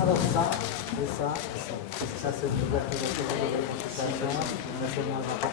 Alors ça, et ça, et ça. Ça, c'est l'ouverture de la consultation, mais c'est moins important.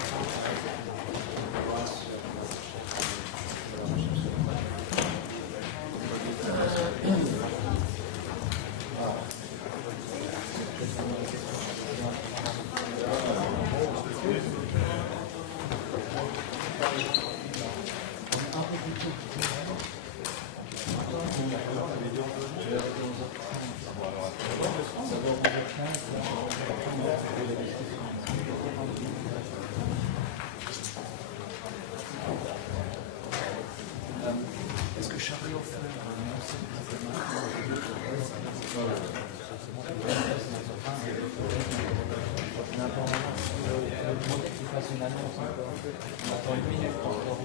Est-ce que Charlie Hoffler On attend maintenant qu'il fasse une annonce encore. On attend une minute encore.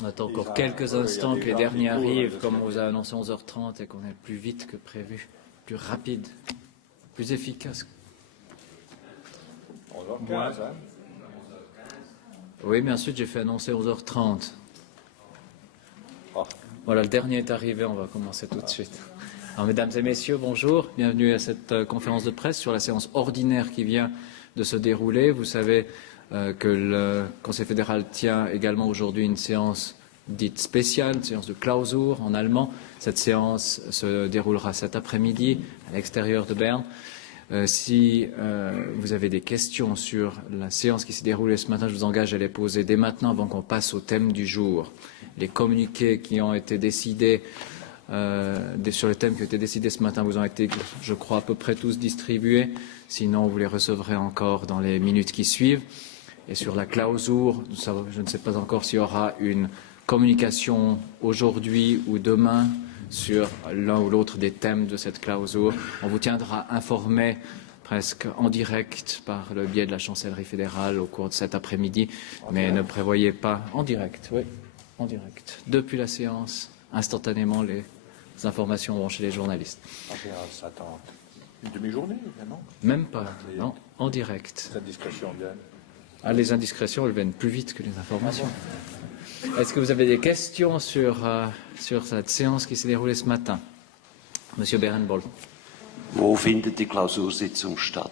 On attend encore quelques instants que les derniers arrivent, comme on vous a annoncé 11h30, et qu'on est plus vite que prévu, plus rapide, plus efficace. 11h15, hein? Oui, mais ensuite j'ai fait annoncer 11h30. Voilà, le dernier est arrivé, on va commencer tout de suite. Alors, mesdames et messieurs, bonjour, bienvenue à cette conférence de presse sur la séance ordinaire qui vient de se dérouler. Vous savez que le Conseil fédéral tient également aujourd'hui une séance dite spéciale, une séance de Klausur en allemand. Cette séance se déroulera cet après-midi à l'extérieur de Berne. Si vous avez des questions sur la séance qui s'est déroulée ce matin, je vous engage à les poser dès maintenant avant qu'on passe au thème du jour. Les communiqués qui ont été décidés sur les thèmes qui ont été décidés ce matin vous ont été, je crois, à peu près tous distribués. Sinon, vous les recevrez encore dans les minutes qui suivent. Et sur la Klausur, je ne sais pas encore s'il y aura une communication aujourd'hui ou demain sur l'un ou l'autre des thèmes de cette Klausur. On vous tiendra informé presque en direct par le biais de la chancellerie fédérale au cours de cet après-midi, mais ne prévoyez pas en direct, oui, en direct. Depuis la séance, instantanément, les informations vont chez les journalistes. En général, ça attend une demi-journée, non? Même pas, non, en direct. Cette discrétion vienne. Ah, les indiscrétions, elles viennent plus vite que les informations. Est-ce que vous avez des questions sur cette séance qui s'est déroulée ce matin? Monsieur Berenboll. Wo findet die Klausursitzung statt?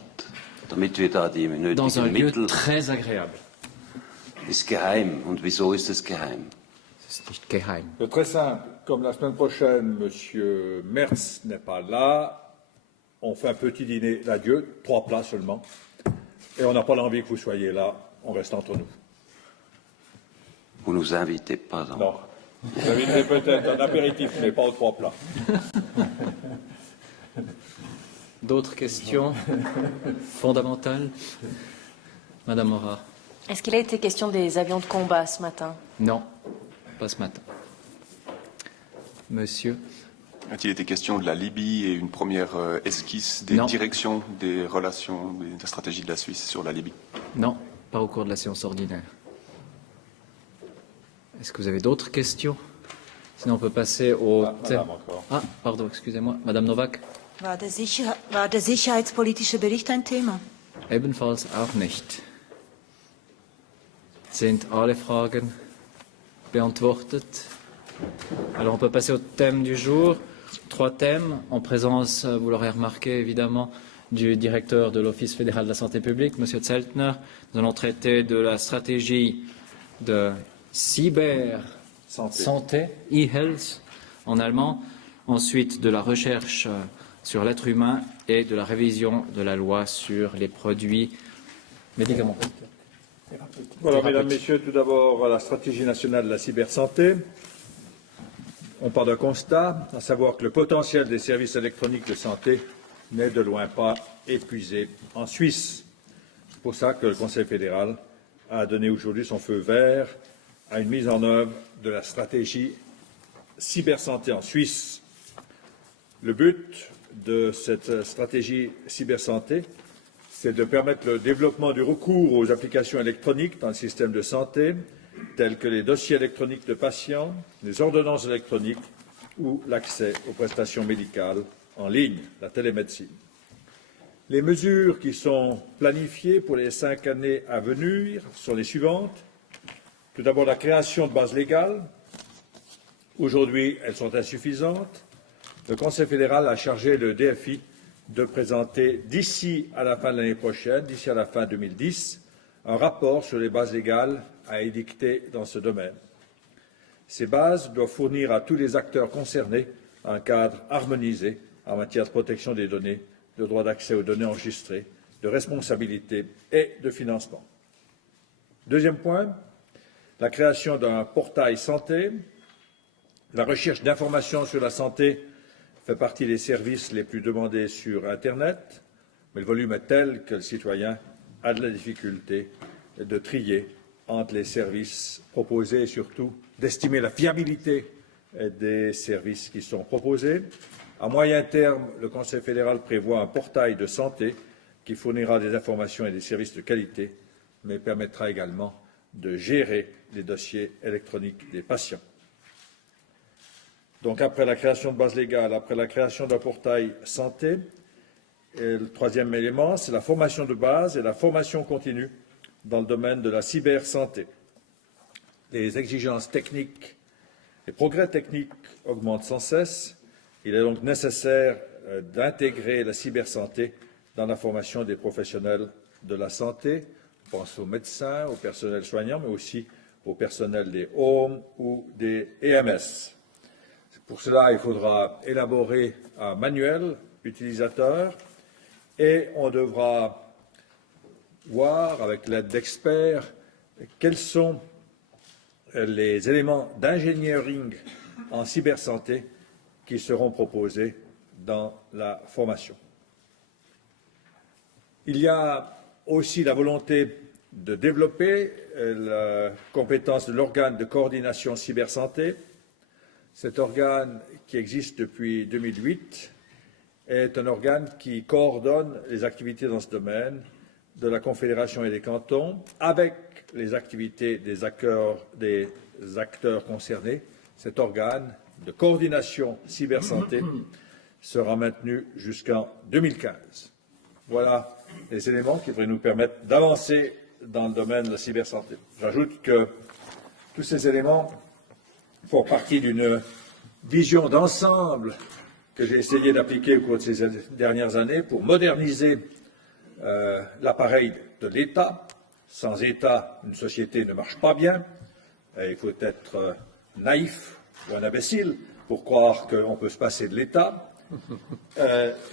Damit wir da die Dans un nötigen lieu Mittel... très agréable. Ist geheim. Und wieso ist es geheim? C'est nicht geheim. C'est très simple. Comme la semaine prochaine, M. Merz n'est pas là, on fait un petit dîner d'adieu, 3 plats seulement. Et on n'a pas l'envie que vous soyez là, on reste entre nous. Vous nous invitez pas. Donc. Non. Vous inviterez peut-être un apéritif, mais pas aux 3 plats. D'autres questions fondamentales? Madame Morat. Est-ce qu'il a été question des avions de combat ce matin? Non, pas ce matin. Monsieur. A-t-il été question de la Libye et une première esquisse des directions des relations, de la stratégie de la Suisse sur la Libye? Non, pas au cours de la séance ordinaire. Est-ce que vous avez d'autres questions? Sinon, on peut passer au thème. Ah, pardon, excusez-moi. Madame Novak? War der sicherheitspolitische Bericht ein Thema? Ebenfalls auch nicht. Sind alle Fragen beantwortet? Alors, on peut passer au thème du jour. 3 thèmes, en présence, vous l'aurez remarqué évidemment, du directeur de l'Office fédéral de la santé publique, M. Zeltner. Nous allons traiter de la stratégie de cyber-santé, e-health en allemand, ensuite de la recherche sur l'être humain et de la révision de la loi sur les produits médicamenteux. Voilà, mesdames, messieurs, tout d'abord, la stratégie nationale de la cybersanté. On part d'un constat, à savoir que le potentiel des services électroniques de santé n'est de loin pas épuisé en Suisse. C'est pour ça que le Conseil fédéral a donné aujourd'hui son feu vert à une mise en œuvre de la stratégie cybersanté en Suisse. Le but de cette stratégie cybersanté, c'est de permettre le développement du recours aux applications électroniques dans le système de santé, tels que les dossiers électroniques de patients, les ordonnances électroniques ou l'accès aux prestations médicales en ligne, la télémédecine. Les mesures qui sont planifiées pour les 5 années à venir sont les suivantes. Tout d'abord, la création de bases légales. Aujourd'hui, elles sont insuffisantes. Le Conseil fédéral a chargé le DFI de présenter d'ici à la fin de l'année prochaine, d'ici à la fin 2010, un rapport sur les bases légales à édicter dans ce domaine. Ces bases doivent fournir à tous les acteurs concernés un cadre harmonisé en matière de protection des données, de droit d'accès aux données enregistrées, de responsabilité et de financement. Deuxième point, la création d'un portail santé. La recherche d'informations sur la santé fait partie des services les plus demandés sur Internet, mais le volume est tel que le citoyen a de la difficulté de trier entre les services proposés et surtout d'estimer la fiabilité des services qui sont proposés. À moyen terme, le Conseil fédéral prévoit un portail de santé qui fournira des informations et des services de qualité, mais permettra également de gérer les dossiers électroniques des patients. Donc, après la création de bases légales, après la création d'un portail santé, et le troisième élément, c'est la formation de base et la formation continue dans le domaine de la cybersanté. Les exigences techniques, les progrès techniques augmentent sans cesse. Il est donc nécessaire d'intégrer la cybersanté dans la formation des professionnels de la santé. On pense aux médecins, au personnel soignant, mais aussi au personnel des OMS ou des EMS. Pour cela, il faudra élaborer un manuel utilisateur et on devra voir, avec l'aide d'experts, quels sont les éléments d'engineering en cybersanté qui seront proposés dans la formation. Il y a aussi la volonté de développer la compétence de l'organe de coordination cybersanté. Cet organe, qui existe depuis 2008, est un organe qui coordonne les activités dans ce domaine de la Confédération et des cantons avec les activités des acteurs concernés. Cet organe de coordination cybersanté sera maintenu jusqu'en 2015. Voilà les éléments qui devraient nous permettre d'avancer dans le domaine de la cybersanté. J'ajoute que tous ces éléments font partie d'une vision d'ensemble que j'ai essayé d'appliquer au cours de ces dernières années pour moderniser l'appareil de l'État. Sans État, une société ne marche pas bien. Et il faut être naïf ou un imbécile pour croire qu'on peut se passer de l'État.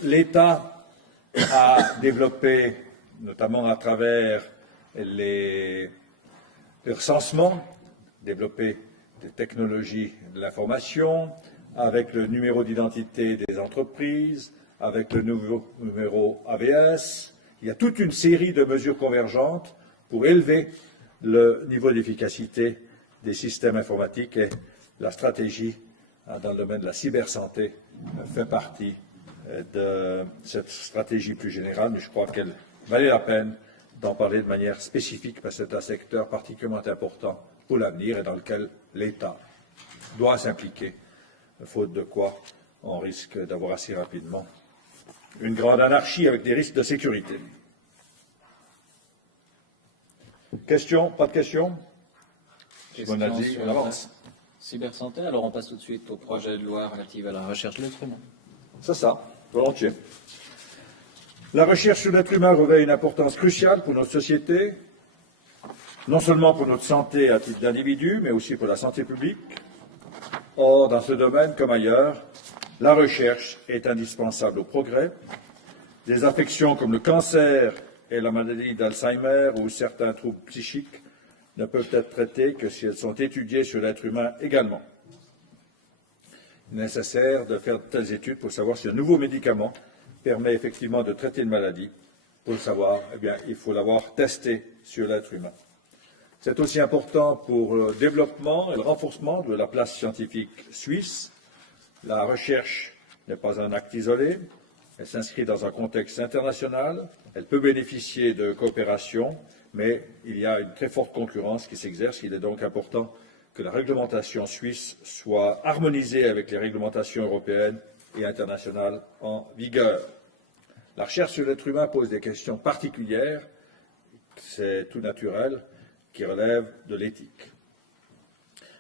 L'État a développé, notamment à travers les recensements, développé des technologies de l'information, avec le numéro d'identité des entreprises, avec le nouveau numéro AVS. Il y a toute une série de mesures convergentes pour élever le niveau d'efficacité des systèmes informatiques et la stratégie dans le domaine de la cybersanté fait partie de cette stratégie plus générale, mais je crois qu'elle valait la peine d'en parler de manière spécifique parce que c'est un secteur particulièrement important pour l'avenir et dans lequel l'État doit s'impliquer, faute de quoi on risque d'avoir assez rapidement une grande anarchie avec des risques de sécurité. Questions? Pas de questions? Question On a dit, on avance. Cybersanté, alors on passe tout de suite au projet de loi relatif à la recherche de l'être humain. C'est ça, volontiers. La recherche sur l'être humain revêt une importance cruciale pour notre société, non seulement pour notre santé à titre d'individu, mais aussi pour la santé publique. Or, dans ce domaine comme ailleurs, la recherche est indispensable au progrès. Des affections comme le cancer et la maladie d'Alzheimer ou certains troubles psychiques ne peuvent être traitées que si elles sont étudiées sur l'être humain également. Il est nécessaire de faire de telles études pour savoir si un nouveau médicament permet effectivement de traiter une maladie. Pour le savoir, eh bien, il faut l'avoir testé sur l'être humain. C'est aussi important pour le développement et le renforcement de la place scientifique suisse. La recherche n'est pas un acte isolé, elle s'inscrit dans un contexte international, elle peut bénéficier de coopération, mais il y a une très forte concurrence qui s'exerce. Il est donc important que la réglementation suisse soit harmonisée avec les réglementations européennes et internationales en vigueur. La recherche sur l'être humain pose des questions particulières, c'est tout naturel, qui relèvent de l'éthique.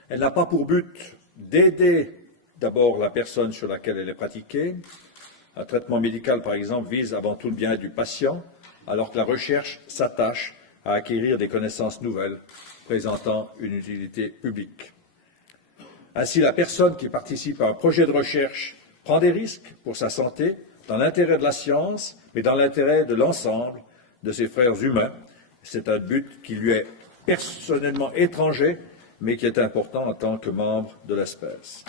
Elle n'a pas pour but d'aider d'abord la personne sur laquelle elle est pratiquée. Un traitement médical, par exemple, vise avant tout le bien du patient, alors que la recherche s'attache à acquérir des connaissances nouvelles présentant une utilité publique. Ainsi, la personne qui participe à un projet de recherche prend des risques pour sa santé, dans l'intérêt de la science, mais dans l'intérêt de l'ensemble de ses frères humains. C'est un but qui lui est personnellement étranger, mais qui est important en tant que membre de l'espèce.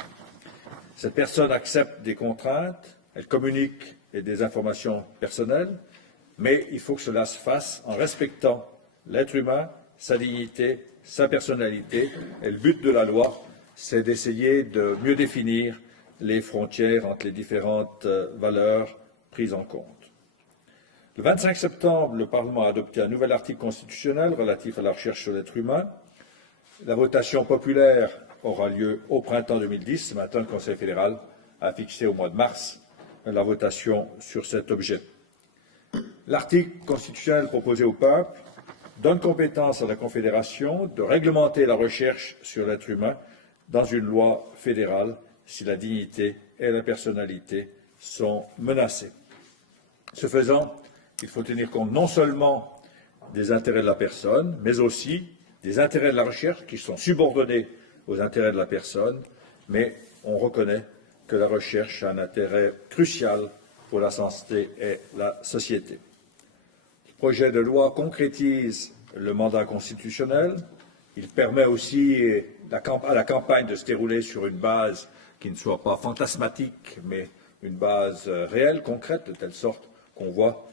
Cette personne accepte des contraintes, elle communique des informations personnelles, mais il faut que cela se fasse en respectant l'être humain, sa dignité, sa personnalité. Et le but de la loi, c'est d'essayer de mieux définir les frontières entre les différentes valeurs prises en compte. Le 25 septembre, le Parlement a adopté un nouvel article constitutionnel relatif à la recherche sur l'être humain. La votation populaire aura lieu au printemps 2010. Ce matin, le Conseil fédéral a fixé au mois de mars la votation sur cet objet. L'article constitutionnel proposé au peuple donne compétence à la Confédération de réglementer la recherche sur l'être humain dans une loi fédérale si la dignité et la personnalité sont menacées. Ce faisant, il faut tenir compte non seulement des intérêts de la personne, mais aussi des intérêts de la recherche qui sont subordonnés aux intérêts de la personne, mais on reconnaît que la recherche a un intérêt crucial pour la santé et la société. Le projet de loi concrétise le mandat constitutionnel. Il permet aussi à la campagne de se dérouler sur une base qui ne soit pas fantasmatique, mais une base réelle, concrète, de telle sorte qu'on voit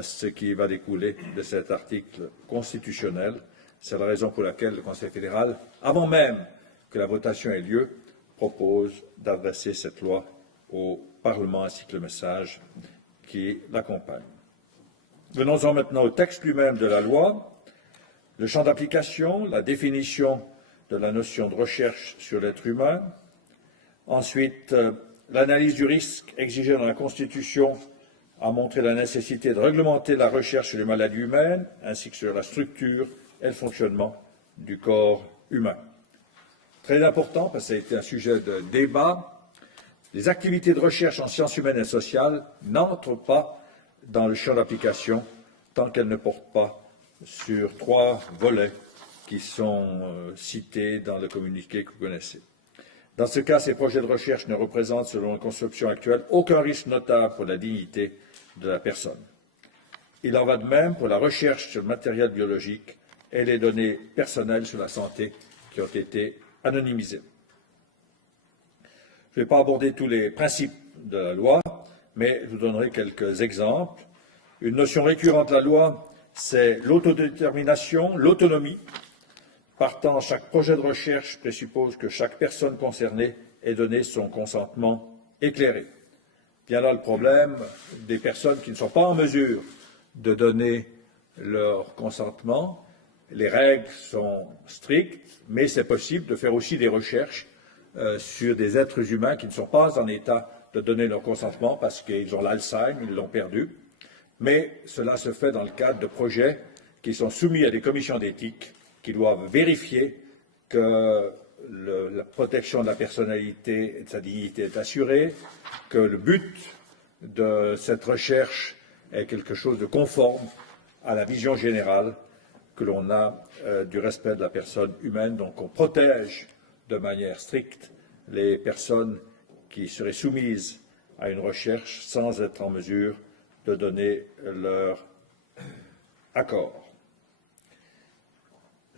ce qui va découler de cet article constitutionnel. C'est la raison pour laquelle le Conseil fédéral, avant même que la votation ait lieu, propose d'adresser cette loi au Parlement ainsi que le message qui l'accompagne. Venons-en maintenant au texte lui-même de la loi. Le champ d'application, la définition de la notion de recherche sur l'être humain. Ensuite, l'analyse du risque exigée dans la Constitution a montré la nécessité de réglementer la recherche sur les maladies humaines, ainsi que sur la structure et le fonctionnement du corps humain. Très important, parce que ça a été un sujet de débat, les activités de recherche en sciences humaines et sociales n'entrent pas dans le champ d'application tant qu'elles ne portent pas sur 3 volets qui sont cités dans le communiqué que vous connaissez. Dans ce cas, ces projets de recherche ne représentent, selon la conception actuelle, aucun risque notable pour la dignité de la personne. Il en va de même pour la recherche sur le matériel biologique et les données personnelles sur la santé qui ont été anonymisées. Je ne vais pas aborder tous les principes de la loi, mais je vous donnerai quelques exemples. Une notion récurrente de la loi, c'est l'autodétermination, l'autonomie. Partant, chaque projet de recherche présuppose que chaque personne concernée ait donné son consentement éclairé. Bien là le problème des personnes qui ne sont pas en mesure de donner leur consentement. Les règles sont strictes, mais c'est possible de faire aussi des recherches sur des êtres humains qui ne sont pas en état de donner leur consentement parce qu'ils ont l'Alzheimer, ils l'ont perdu. Mais cela se fait dans le cadre de projets qui sont soumis à des commissions d'éthique qui doivent vérifier que la protection de la personnalité et de sa dignité est assurée, que le but de cette recherche est quelque chose de conforme à la vision générale que l'on a du respect de la personne humaine. Donc on protège de manière stricte les personnes qui seraient soumises à une recherche sans être en mesure de donner leur accord.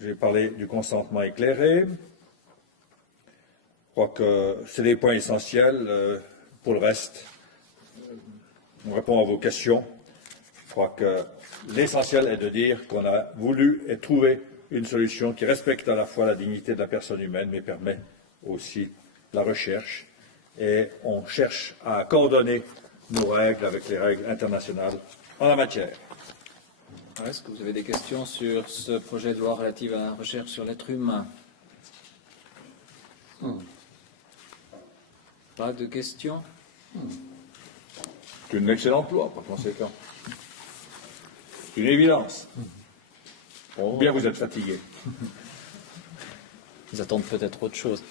Je vais parler du consentement éclairé. Je crois que c'est des points essentiels. Pour le reste, on répond à vos questions. Je crois que l'essentiel est de dire qu'on a voulu et trouvé une solution qui respecte à la fois la dignité de la personne humaine, mais permet aussi la recherche. Et on cherche à coordonner nos règles avec les règles internationales en la matière. Est-ce que vous avez des questions sur ce projet de loi relatif à la recherche sur l'être humain? Pas de questions? C'est une excellente loi, par conséquent. C'est une évidence. Ou bien vous êtes fatigué. Ils attendent peut-être autre chose.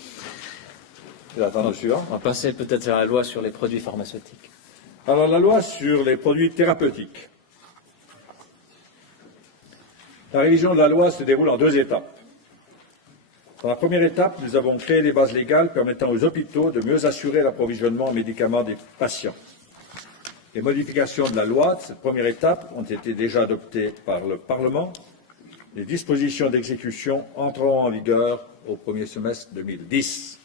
J'attends le suivant. On va passer peut-être à la loi sur les produits pharmaceutiques. Alors, la loi sur les produits thérapeutiques. La révision de la loi se déroule en 2 étapes. Dans la première étape, nous avons créé les bases légales permettant aux hôpitaux de mieux assurer l'approvisionnement en médicaments des patients. Les modifications de la loi de cette première étape ont été déjà adoptées par le Parlement. Les dispositions d'exécution entreront en vigueur au premier semestre 2010.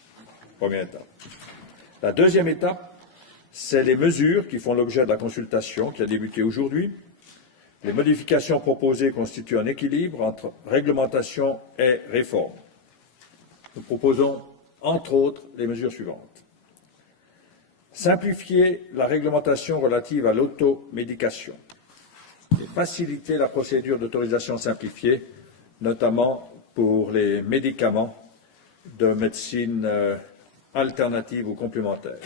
Première étape. La deuxième étape, c'est les mesures qui font l'objet de la consultation qui a débuté aujourd'hui. Les modifications proposées constituent un équilibre entre réglementation et réforme. Nous proposons, entre autres, les mesures suivantes. Simplifier la réglementation relative à l'automédication et faciliter la procédure d'autorisation simplifiée, notamment pour les médicaments de médecine alternative ou complémentaire.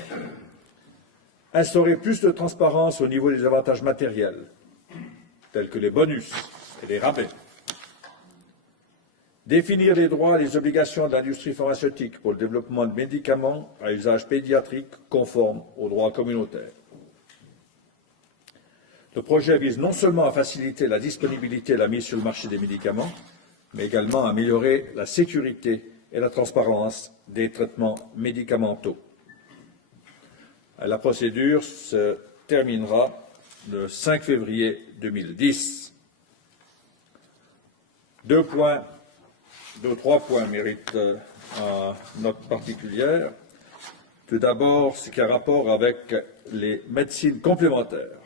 Instaurer plus de transparence au niveau des avantages matériels, tels que les bonus et les rabais. Définir les droits et les obligations de l'industrie pharmaceutique pour le développement de médicaments à usage pédiatrique conformes aux droits communautaires. Le projet vise non seulement à faciliter la disponibilité et la mise sur le marché des médicaments, mais également à améliorer la sécurité et la transparence des traitements médicamenteux. La procédure se terminera le 5 février 2010. 2 ou 3 points méritent une note particulière. Tout d'abord, ce qui a rapport avec les médecines complémentaires.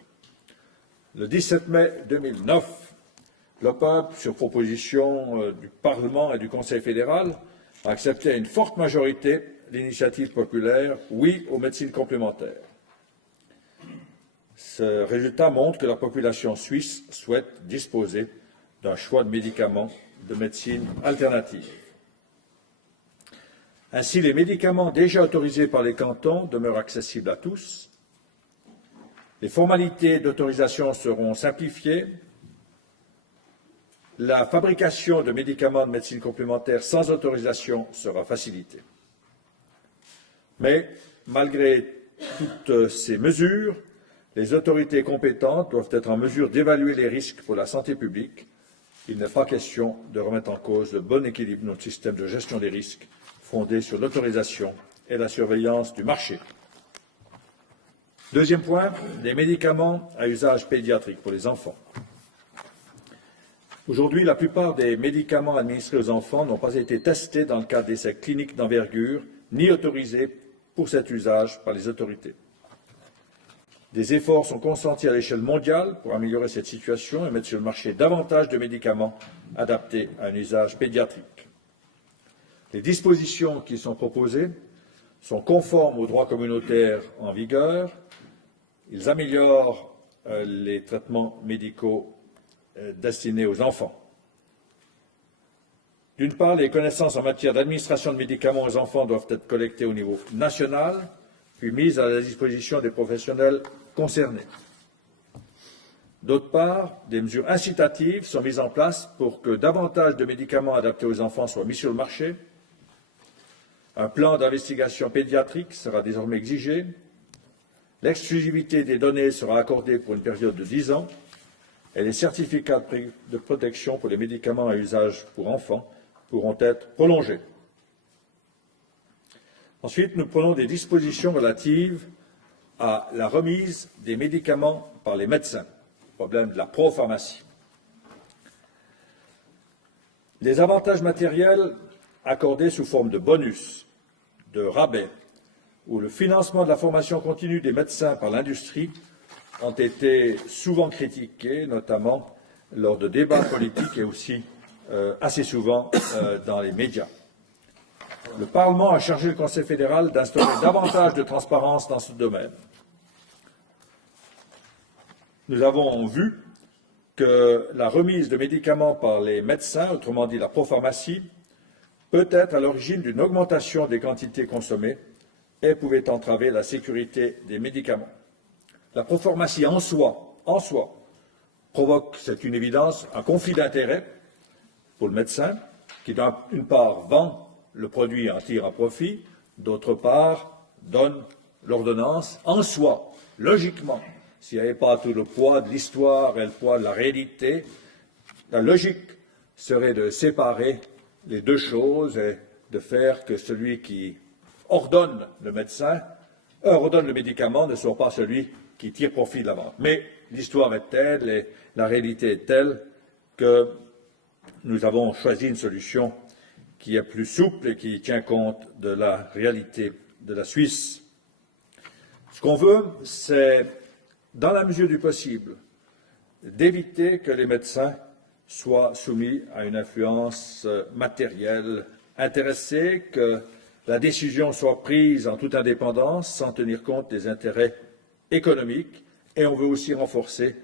Le 17 mai 2009, l'OPEP, sur proposition du Parlement et du Conseil fédéral, a accepté à une forte majorité l'initiative populaire « Oui aux médecines complémentaires ». Ce résultat montre que la population suisse souhaite disposer d'un choix de médicaments de médecine alternative. Ainsi, les médicaments déjà autorisés par les cantons demeurent accessibles à tous. Les formalités d'autorisation seront simplifiées. La fabrication de médicaments de médecine complémentaire sans autorisation sera facilitée. Mais, malgré toutes ces mesures, les autorités compétentes doivent être en mesure d'évaluer les risques pour la santé publique. Il n'est pas question de remettre en cause le bon équilibre de notre système de gestion des risques fondé sur l'autorisation et la surveillance du marché. Deuxième point, les médicaments à usage pédiatrique pour les enfants. Aujourd'hui, la plupart des médicaments administrés aux enfants n'ont pas été testés dans le cadre d'essais cliniques d'envergure, ni autorisés pour cet usage par les autorités. Des efforts sont consentis à l'échelle mondiale pour améliorer cette situation et mettre sur le marché davantage de médicaments adaptés à un usage pédiatrique. Les dispositions qui sont proposées sont conformes aux droits communautaires en vigueur. Ils améliorent les traitements médicaux destinés aux enfants. D'une part, les connaissances en matière d'administration de médicaments aux enfants doivent être collectées au niveau national, puis mises à la disposition des professionnels concernés. D'autre part, des mesures incitatives sont mises en place pour que davantage de médicaments adaptés aux enfants soient mis sur le marché. Un plan d'investigation pédiatrique sera désormais exigé. L'exclusivité des données sera accordée pour une période de 10 ans et les certificats de protection pour les médicaments à usage pour enfants pourront être prolongés. Ensuite, nous prenons des dispositions relatives à la remise des médicaments par les médecins, problème de la propharmacie. Les avantages matériels accordés sous forme de bonus, de rabais ou le financement de la formation continue des médecins par l'industrie ont été souvent critiqués, notamment lors de débats politiques et aussi assez souvent dans les médias. Le Parlement a chargé le Conseil fédéral d'instaurer davantage de transparence dans ce domaine. Nous avons vu que la remise de médicaments par les médecins, autrement dit la propharmacie, peut être à l'origine d'une augmentation des quantités consommées et pouvait entraver la sécurité des médicaments. La propharmacie en soi, provoque, c'est une évidence, un conflit d'intérêts pour le médecin, qui d'une part vend le produit et en tire un profit, d'autre part donne l'ordonnance. En soi, logiquement, s'il n'y avait pas tout le poids de l'histoire et le poids de la réalité, la logique serait de séparer les deux choses et de faire que celui qui ordonne le médicament ne soit pas celui qui tire profit de la vente. Mais l'histoire est telle et la réalité est telle que nous avons choisi une solution qui est plus souple et qui tient compte de la réalité de la Suisse. Ce qu'on veut, c'est, dans la mesure du possible, d'éviter que les médecins soient soumis à une influence matérielle intéressée, que la décision soit prise en toute indépendance, sans tenir compte des intérêts économiques, et on veut aussi renforcer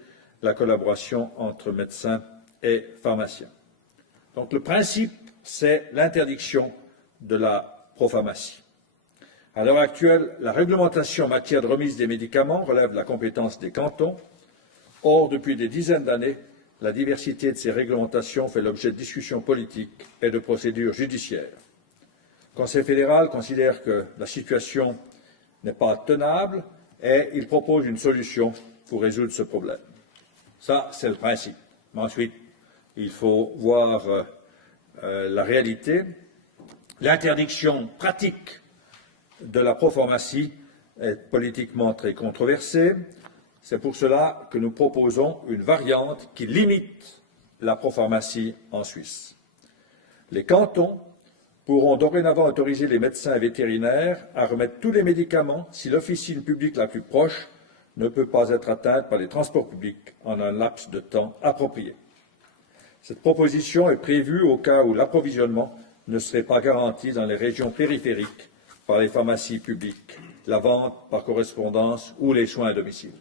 la collaboration entre médecins et pharmaciens. Donc le principe, c'est l'interdiction de la propharmacie. À l'heure actuelle, la réglementation en matière de remise des médicaments relève de la compétence des cantons. Or, depuis des dizaines d'années, la diversité de ces réglementations fait l'objet de discussions politiques et de procédures judiciaires. Le Conseil fédéral considère que la situation n'est pas tenable et il propose une solution pour résoudre ce problème. Ça, c'est le principe. Mais ensuite, il faut voir la réalité. L'interdiction pratique de la propharmacie est politiquement très controversée. C'est pour cela que nous proposons une variante qui limite la propharmacie en Suisse. Les cantons pourront dorénavant autoriser les médecins et vétérinaires à remettre tous les médicaments si l'officine publique la plus proche ne peut pas être atteinte par les transports publics en un laps de temps approprié. Cette proposition est prévue au cas où l'approvisionnement ne serait pas garanti dans les régions périphériques par les pharmacies publiques, la vente par correspondance ou les soins à domicile.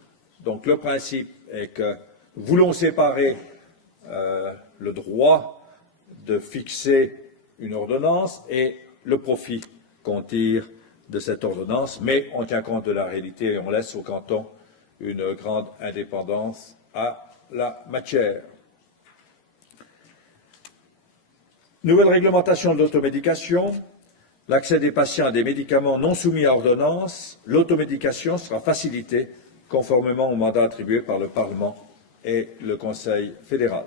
Donc le principe est que nous voulons séparer le droit de fixer une ordonnance et le profit qu'on tire de cette ordonnance, mais on tient compte de la réalité et on laisse au canton une grande indépendance à la matière. Nouvelle réglementation de l'automédication. L'accès des patients à des médicaments non soumis à ordonnance, l'automédication sera facilitée conformément au mandat attribué par le Parlement et le Conseil fédéral.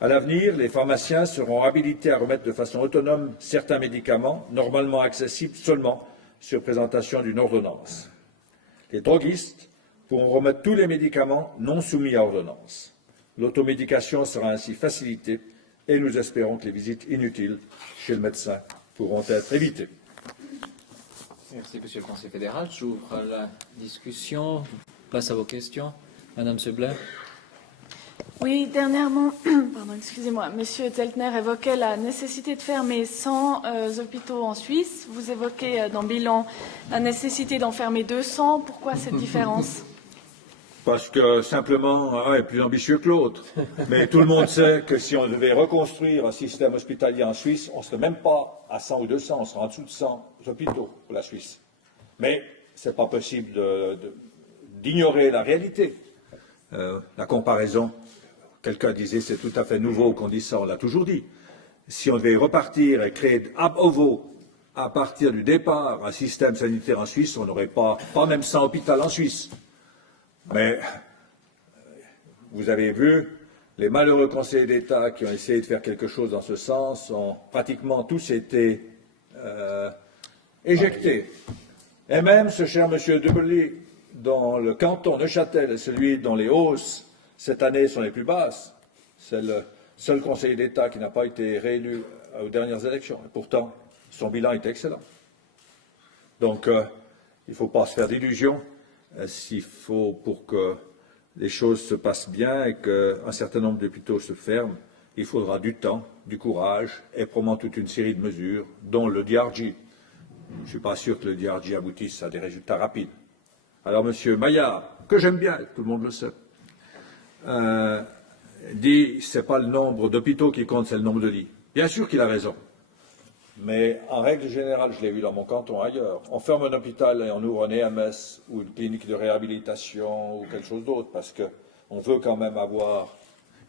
À l'avenir, les pharmaciens seront habilités à remettre de façon autonome certains médicaments, normalement accessibles seulement sur présentation d'une ordonnance. Les droguistes pourront remettre tous les médicaments non soumis à ordonnance. L'automédication sera ainsi facilitée et nous espérons que les visites inutiles chez le médecin pourront être évitées. Merci, Monsieur le Conseil fédéral. J'ouvre la discussion. Place à vos questions. Madame Sebler. Oui, dernièrement, excusez-moi, Monsieur Zeltner évoquait la nécessité de fermer 100 hôpitaux en Suisse. Vous évoquez dans le bilan la nécessité d'en fermer 200. Pourquoi cette différence? Parce que simplement, un est plus ambitieux que l'autre. Mais tout le monde sait que si on devait reconstruire un système hospitalier en Suisse, on ne serait même pas à 100 ou 200, on serait en dessous de 100 hôpitaux pour la Suisse. Mais ce n'est pas possible d'ignorer la réalité. La comparaison, quelqu'un disait c'est tout à fait nouveau qu'on dise ça, on l'a toujours dit. Si on devait repartir et créer ab ovo, à partir du départ, un système sanitaire en Suisse, on n'aurait pas même 100 hôpitaux en Suisse. Mais vous avez vu, les malheureux conseillers d'État qui ont essayé de faire quelque chose dans ce sens ont pratiquement tous été éjectés. Et même ce cher M. Dubely, dont le canton Neuchâtel est celui dont les hausses cette année sont les plus basses, c'est le seul conseiller d'État qui n'a pas été réélu aux dernières élections. Et pourtant, son bilan est excellent. Donc, il ne faut pas se faire d'illusions. S'il faut, pour que les choses se passent bien et qu'un certain nombre d'hôpitaux se ferment, il faudra du temps, du courage et probablement toute une série de mesures, dont le DRG. Je ne suis pas sûr que le DRG aboutisse à des résultats rapides. Alors, M. Maillard, que j'aime bien, tout le monde le sait, dit ce n'est pas le nombre d'hôpitaux qui compte, c'est le nombre de lits. Bien sûr qu'il a raison. Mais en règle générale, je l'ai vu dans mon canton ailleurs, on ferme un hôpital et on ouvre un EMS ou une clinique de réhabilitation ou quelque chose d'autre parce qu'on veut quand même avoir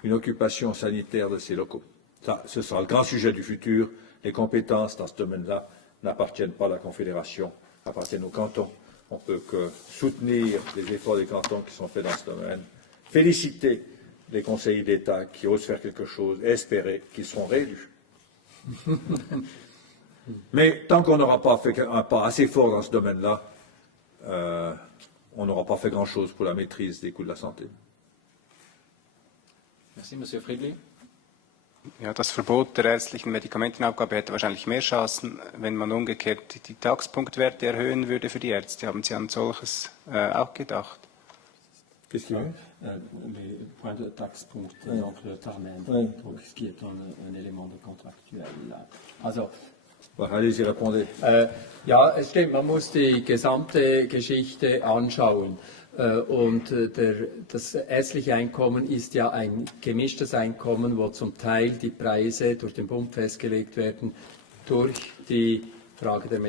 une occupation sanitaire de ces locaux. Ça, ce sera le grand sujet du futur. Les compétences dans ce domaine-là n'appartiennent pas à la Confédération, appartiennent aux cantons. On ne peut que soutenir les efforts des cantons qui sont faits dans ce domaine, féliciter les conseillers d'État qui osent faire quelque chose et espérer qu'ils seront réélus. Mais tant qu'on n'aura pas fait un pas assez fort dans ce domaine-là, on n'aura pas fait grand-chose pour la maîtrise des coûts de la santé. Merci, Monsieur Friedli. Ja, das Verbot der ärztlichen Medikamentenabgabe hätte wahrscheinlich mehr Chancen, wenn man umgekehrt die Taxpunktwerte erhöhen würde für die Ärzte. Haben Sie an solches auch gedacht? Qu'est-ce qu'il veut? Les points de taxpunkt, donc le Tarmen, donc ce qui est un élément de contractuel. Also, Allez-y, répondez. ja, es stimmt, man muss die gesamte Geschichte anschauen. Und das ärztliche Einkommen ist ja ein gemischtes Einkommen, wo zum Teil die Preise durch den Bund festgelegt werden, durch die Frage der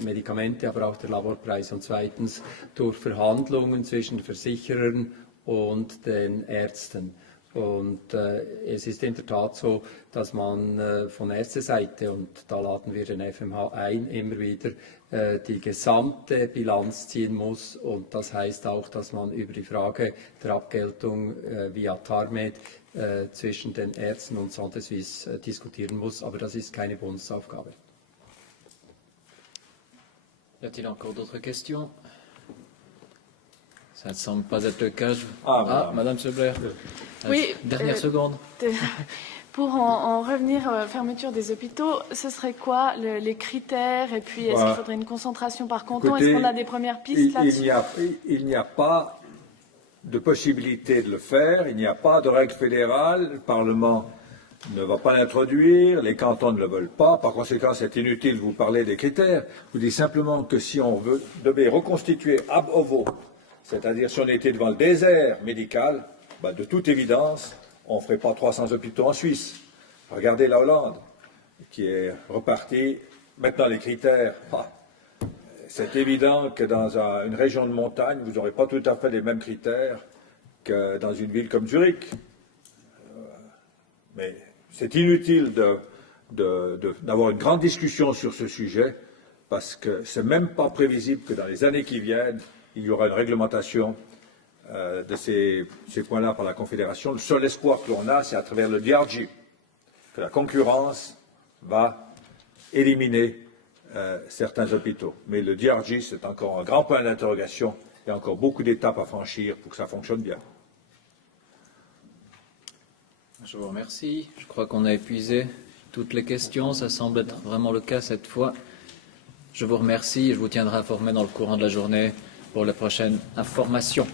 Medikamente, aber auch der Laborpreis und zweitens durch Verhandlungen zwischen Versicherern und den Ärzten. Und es ist in der Tat so, dass man von Ärzteseite, und da laden wir den FMH ein, immer wieder die gesamte Bilanz ziehen muss. Und das heißt auch, dass man über die Frage der Abgeltung via TARMED zwischen den Ärzten und Santé Suisse diskutieren muss. Aber das ist keine Bundesaufgabe. Y a-t-il encore d'autres questions? Ça ne semble pas être le cas. Madame Sebler. Oui, Dernière seconde. Pour en revenir à la fermeture des hôpitaux, ce serait quoi les critères? Et puis, est-ce qu'il faudrait une concentration par canton? Est-ce qu'on a des premières pistes là-dessus? Il n'y a pas de possibilité de le faire. Il n'y a pas de règle fédérale. Le Parlement ne va pas l'introduire. Les cantons ne le veulent pas. Par conséquent, c'est inutile de vous parler des critères. Je vous dis simplement que si on devait reconstituer ab ovo, c'est-à-dire si on était devant le désert médical, de toute évidence, on ne ferait pas 300 hôpitaux en Suisse. Regardez la Hollande, qui est repartie. Maintenant, les critères, c'est évident que dans une région de montagne, vous n'aurez pas tout à fait les mêmes critères que dans une ville comme Zurich. Mais c'est inutile d'avoir une grande discussion sur ce sujet, parce que ce n'est même pas prévisible que dans les années qui viennent, il y aura une réglementation de ces points-là par la Confédération. Le seul espoir que l'on a, c'est à travers le DRG, que la concurrence va éliminer certains hôpitaux. Mais le DRG, c'est encore un grand point d'interrogation. Il y a encore beaucoup d'étapes à franchir pour que ça fonctionne bien. Je vous remercie. Je crois qu'on a épuisé toutes les questions. Ça semble être vraiment le cas cette fois. Je vous remercie et je vous tiendrai informé dans le courant de la journée pour les prochaines informations.